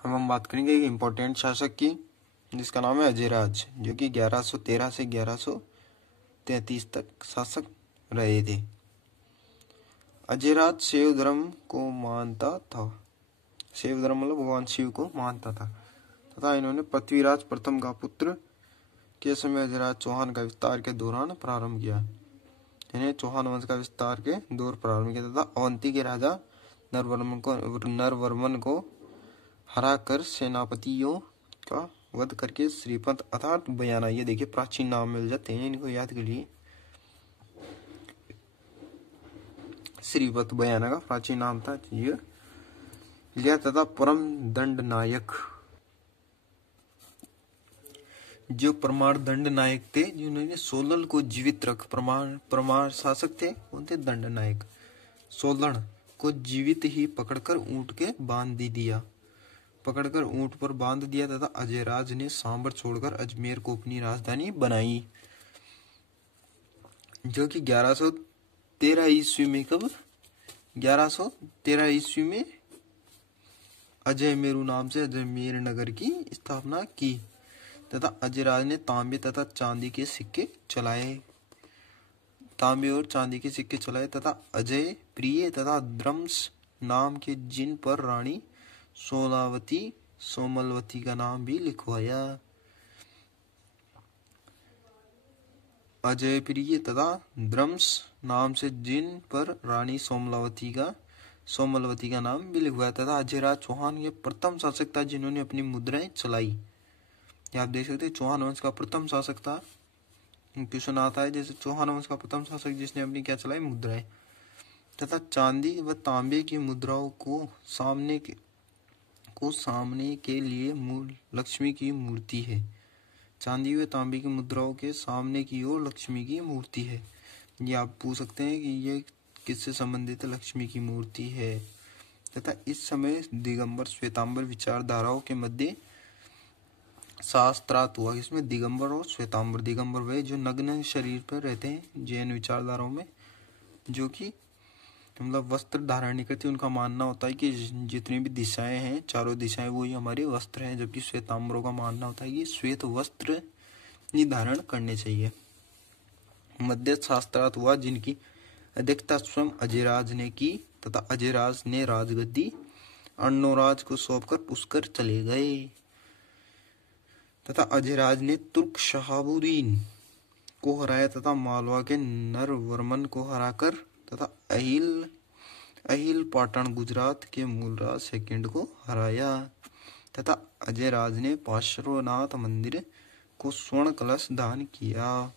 हम बात करेंगे एक इम्पोर्टेंट शासक की जिसका नाम है अजयराज, जो कि 1113 से 1133 तक शासक रहे थे। अजयराज शैव धर्म को मानता था। शैव धर्म मतलब भगवान शिव को मानता था तथा इन्होंने पृथ्वीराज प्रथम का पुत्र के समय अजयराज चौहान का विस्तार के दौरान प्रारंभ किया। इन्हें चौहान वंश का विस्तार के दौर प्रारंभ किया तथा अवंती के राजा नरवर्मन को हराकर सेनापतियों का वध करके श्रीपत अर्थात बयाना, ये देखिए प्राचीन नाम मिल जाते हैं, इनको याद के लिए। श्रीपत बयाना का प्राचीन नाम था ये लिया तथा परम दंड नायक, जो प्रमाण दंड नायक थे, जिन्होंने सोलन को जीवित रख प्रमाण शासक थे, कौन थे? दंड नायक। सोलन को जीवित ही पकड़कर ऊंट के बांध दिया, पकड़कर ऊंट पर बांध दिया तथा अजयराज ने सांबर छोड़कर अजमेर को अपनी राजधानी बनाई, जो कि 1113 ईस्वी में, कब? 1113 ईस्वी में अजयमेरु नाम से अजमेर नगर की स्थापना की तथा अजयराज ने तांबे तथा चांदी के सिक्के चलाए, तांबे और चांदी के सिक्के चलाए तथा अजय प्रिय तथा द्रम्स नाम के जिन पर रानी सोमलवती का नाम भी लिखवाया। अजय प्रिय तथा द्रम्स नाम से जिन पर रानी सोमलवती का नाम भी लिखवाया तथा अजयराज चौहान ये प्रथम शासक था जिन्होंने अपनी मुद्राएं चलाई। आप देख सकते हैं चौहान वंश का प्रथम शासक था। क्वेश्चन आता है जैसे चौहान वंश का प्रथम शासक जिसने अपनी क्या चलाई? मुद्राएं। तथा चांदी व तांबे की मुद्राओं को सामने के लिए लक्ष्मी की मूर्ति है। चांदी व तांबे की मुद्राओं के सामने की ओर लक्ष्मी की मूर्ति है। ये आप पूछ सकते हैं कि ये किससे संबंधित लक्ष्मी की मूर्ति है। तथा इस समय दिगंबर श्वेतांबर विचारधाराओं के मध्य शास्त्रार्थ हुआ। इसमें दिगंबर और श्वेतांबर, दिगंबर वे जो नग्न शरीर पर रहते हैं जैन विचारधाराओं में, जो कि मतलब वस्त्र धारण नहीं करते। उनका मानना होता है कि जितनी भी दिशाएं हैं, चारों दिशाएं वो ही हमारे वस्त्र हैं, जबकि श्वेतांबरों का मानना होता है कि श्वेत वस्त्र ही धारण करने चाहिए। मध्य शास्त्रार्थ हुआ जिनकी अध्यक्षता स्वयं अजयराज ने की तथा अजयराज ने राजगद्दी अर्णोराज को सौंपकर पुष्कर चले गए तथा अजयराज ने तुर्क शहाबुद्दीन को हराया तथा मालवा के नरवर्मन को हराकर तथा अहिल पाटन गुजरात के मूलराज सेकंड को हराया तथा अजयराज ने पार्श्वनाथ मंदिर को स्वर्ण कलश दान किया।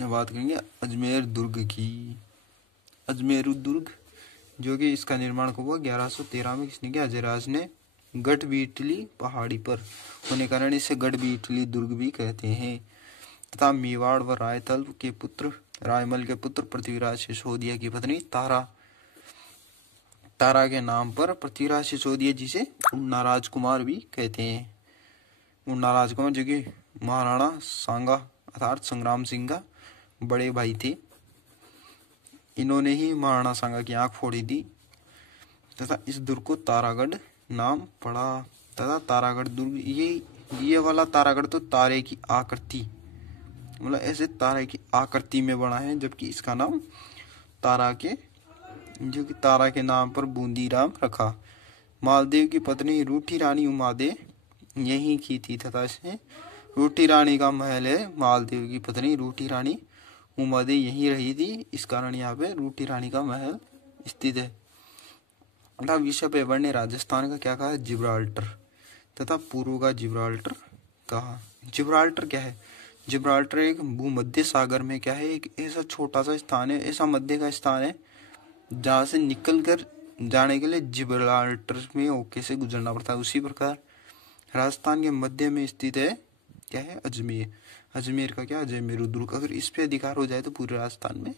बात करेंगे अजमेर दुर्ग की। अजमेर दुर्ग जो कि इसका निर्माण कब हुआ? 1113 में किसने किया? अजयराज ने। गढ़बीटली पहाड़ी पर होने कारण इसे गढ़बीटली दुर्ग भी कहते हैं तथा मेवाड़ व रायमल के पुत्र पृथ्वीराज सिसोदिया की पत्नी तारा के नाम पर पृथ्वीराज सिसोदिया जिसे उन्ना राजकुमार भी कहते हैं। उन्ना राजकुमार जो कि महाराणा सांगा अर्थात संग्राम सिंह का बड़े भाई थे। इन्होंने ही महाराणा सांगा की आंख फोड़ी थी तथा इस दुर्ग को तारागढ़ नाम पड़ा तथा तारागढ़ दुर्ग, ये वाला तारागढ़ तो तारे की आकृति, मतलब ऐसे तारे की आकृति में बना है, जबकि इसका नाम तारा के नाम पर बूंदीराम रखा। मालदेव की पत्नी रूठी रानी उमादे यही की थी तथा इसमें रूठी रानी का महल है। मालदेव की पत्नी रूठी रानी उमादे यही रही थी, इस कारण यहाँ पे रूठी रानी का महल स्थित है। तथा विश्व पेपर ने राजस्थान का क्या कहा? जिब्राल्टर तथा पूर्व का जिब्राल्टर कहा। जिब्राल्टर क्या है? जिब्राल्टर एक भूमध्य सागर में क्या है? एक ऐसा छोटा सा स्थान है, ऐसा मध्य का स्थान है जहाँ से निकल कर जाने के लिए जिब्राल्टर में ओके से गुजरना पड़ता है। उसी प्रकार राजस्थान के मध्य में स्थित है क्या है? अजमेर। अजमेर का क्या? अजमेर दुर्ग। अगर इस पे अधिकार हो जाए तो पूरे राजस्थान में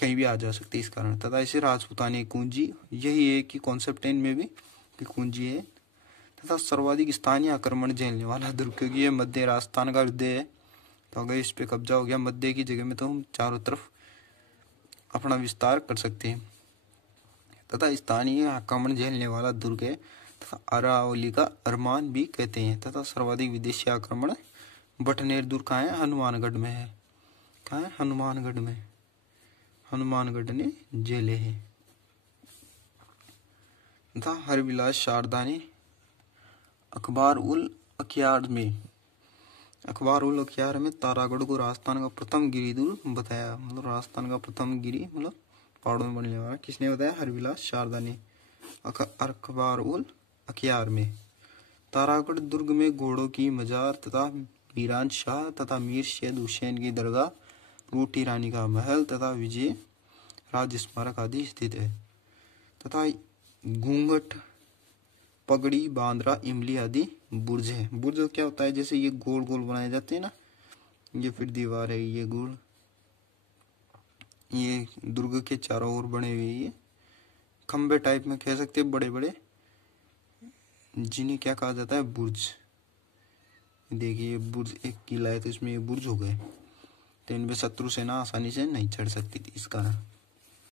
कहीं भी आ जा सकती है इस कारण। तथा इसे राजपूतानी कुंजी, यही है कि कॉन्सेप्ट में भी कि कुंजी है तथा सर्वाधिक स्थानीय आक्रमण झेलने वाला दुर्ग, क्योंकि ये मध्य राजस्थान का हृदय है। तो अगर इस पे कब्जा हो गया मध्य की जगह में तो हम चारों तरफ अपना विस्तार कर सकते हैं। तथा स्थानीय आक्रमण झेलने वाला दुर्ग है तथा अरावली का अरमान भी कहते हैं। तथा सर्वाधिक विदेशी आक्रमण बटनेर दुर्ग कहाँ है? हनुमानगढ़ में है। कहाँ है? हनुमानगढ़ में। हनुमानगढ़ ने झेले हैं। तथा हरविलास शारदा ने अखबार उल अखियार में तारागढ़ को राजस्थान का प्रथम गिरिदुर्ग बताया। मतलब राजस्थान का प्रथम गिरी मतलब पहाड़ों में बनने वाला किसने बताया? हरविलास शारदा ने अखबार उल अखियार में। तारागढ़ दुर्ग में घोड़ों की मजार तथा मीरान शाह तथा मीर सैयद हुसैन की दरगाह, रूठी रानी का महल तथा विजय राज स्मारक आदि स्थित है। तथा घूंघट, पगड़ी, बांद्रा, इमली आदि बुर्ज है। बुर्ज क्या होता है? जैसे ये गोल गोल बनाए जाते हैं ना, ये फिर दीवार है, ये गोल, ये दुर्ग के चारों ओर बने हुए ये खंबे टाइप में कह सकते हैं, बड़े बड़े, जिन्हें क्या कहा जाता है? बुर्ज। देखिए बुर्ज एक किला है तो इसमें ये बुर्ज हो गए, तो इनपे शत्रु सेना आसानी से नहीं चढ़ सकती थी इस कारण।